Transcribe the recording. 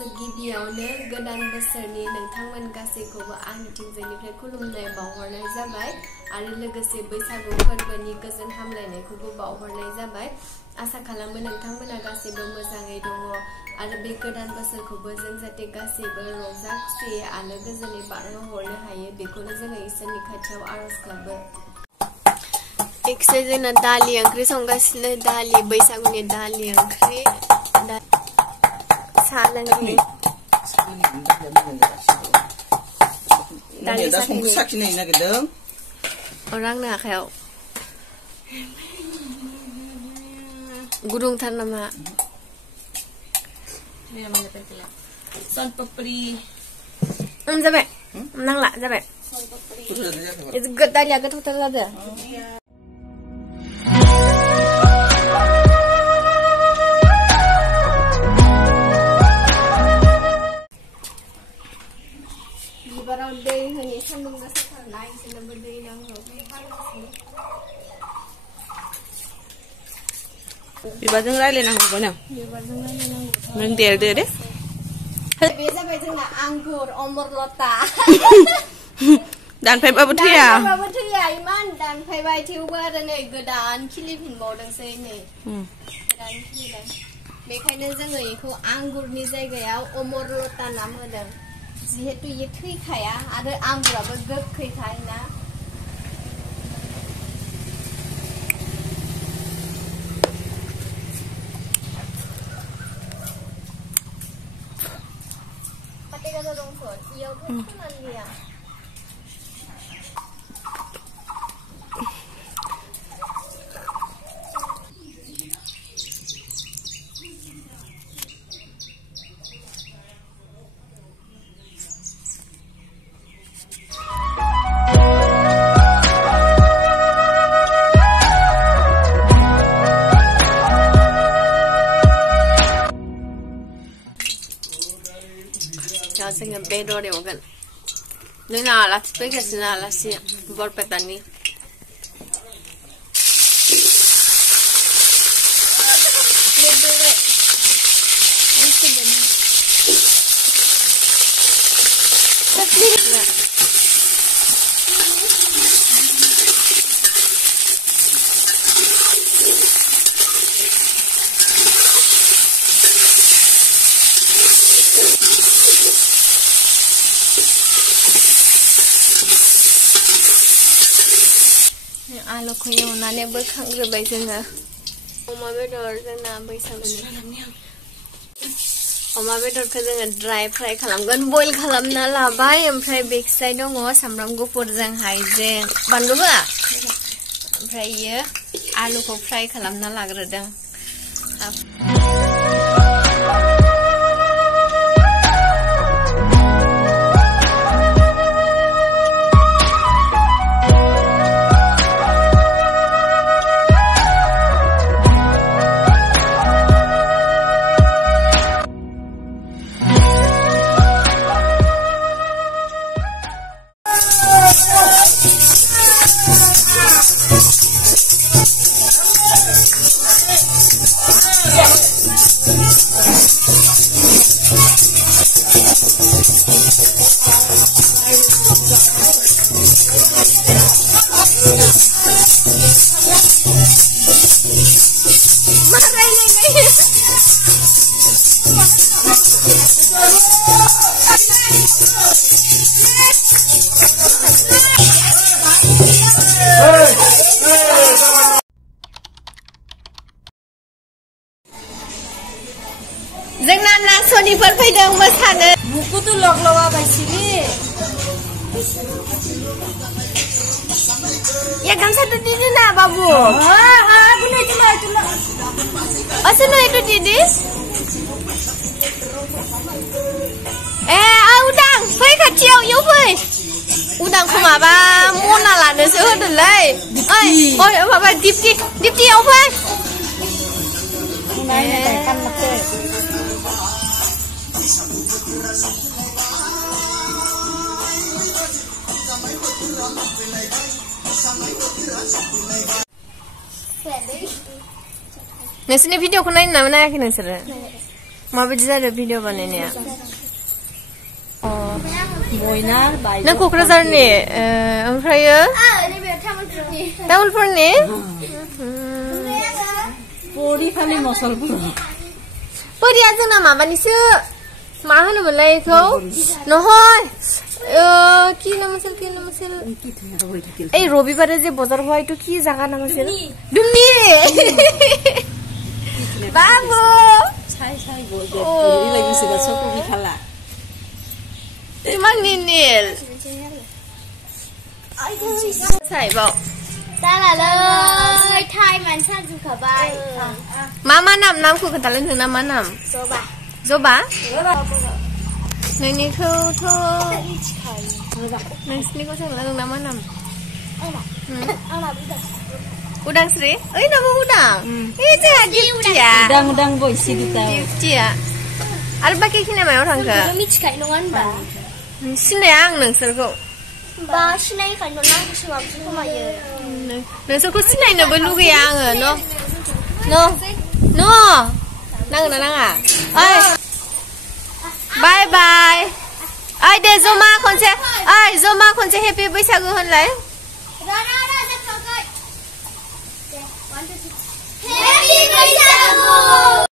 गिबियावनो गोदान बोसोरनि नोंथांमोन गासैखौबो आंनिथिंजायनिफ्राय खुलुमनाय बावहरनाय जाबाय आरो लोगोसे बैसागु फोरबोनि गोजोन हामलायनायखौबो बावहरनाय जाबाय। आसा खालामो नोंथांमोना गासैबो मोजाङै दङ आरो बे गोदान बोसोरखौबो जों जाहाथे गासैबो रंजा खुसियै आलो गोजोनै बारहोहरनो हायो बेखौनो जोङो इसोरनि खाथियाव आरज गाबो। एकसे जोंना दालि ओंख्रि संगासिनो, दालि बैसागुनि दालि ओंख्रि साहा लोंनि दालि साखिनाय नागिरदों आंनो आखायाव गुदुंथार नामा जाबाय नांला जाबाय दालिया गोथावथार जादों। बिबाराव दै होनि सान्दुं गोसाथारना इसोरनोबो दै नांगौ। बिबारजों रायलायनांगौबो नों बिबारजों रायलायनांगौ नों देरदो दे। बे जाबाय जोंना आंगुर अमरलता दानफायबाबो थैया इमान दानफायबाय थेवबो आरो नै गोदान खिलिफिनबावदोंसै नै गोदान खिलिबाय। बेखायनो जोङो बेखौ आंगुरनि जायगायाव अमरलता नाम होदों जिहेतु ये थैखाया आरो आंगुराबो गोखैखायना। पाते गाजा दंथ' इयावथ' खामानि गैया। जोङो बेदर एवगोन। जोंना आलासि फैगासिनो आलासि बरपेटानि। आलुखौ एवनानै बोखांग्रोबाय जोङो। अमा बेदर जोंना बैसागुनि अमा बेदरखौ जोङो ड्राय फ्राय खालामगोन, बयल खालामना लाबाय। ओमफ्राय बेकसाइड दङ सामब्राम गुफुरजों हाइजें बानलु होआ। ओमफ्रायो आलुखौ फ्राय खालामना लाग्रोदों। जोंना नासनिफोर फैदों मोसानो। बुकुtu लग्लवा बायसिनि या गामसा तो दीदी ना बाबू। बुने चला चला असनो itu didi udang fै खाथियाव इयाव फै udangखौ माबा मना लानोसो होदोंलै ओइ माबा दिप्तियाव फै नोंसोरनि भिडिअखौ नायनो नायाखै नोंसोरो? माबायदि जादों भिडिअ बानायनाया बयनार बाय नों क'क्राझारनि ओमफ्रायो तामुलपुरनि बरि खालि मुसलपुर बोरिया जोंना माबानिसो मा होनोमोनलाय बेखौ নহয় কি নাম আছিল এই ৰবিবাৰে যে বজাৰ হয় তো কি জাগা নাম আছিল দুমনি বাবু চাই চাই বৰি লাগিছে চকু বিখালা ইমান নিনিল চাই বাও Salah Thai mansan juga baik. Mama namku ketahuan tuh nama nam. Coba. Zoba. Nini tuh nini kau sayang nama nam. Udang Sri? Oh ini nama udang. Ini saya gift ya. Udang boy sih kita. Gift ya. Ada pakai kini mana orang ke? Kami cakap nongan ba. Sini yang nengserku. Ba sini kan nongan sebab cuma ya. Nengserku sini nak belu ke yang no. Nang ah. Bye bye. Ai deh Zoma konse happy Bwisagu hon lai. Happy Bwisagu.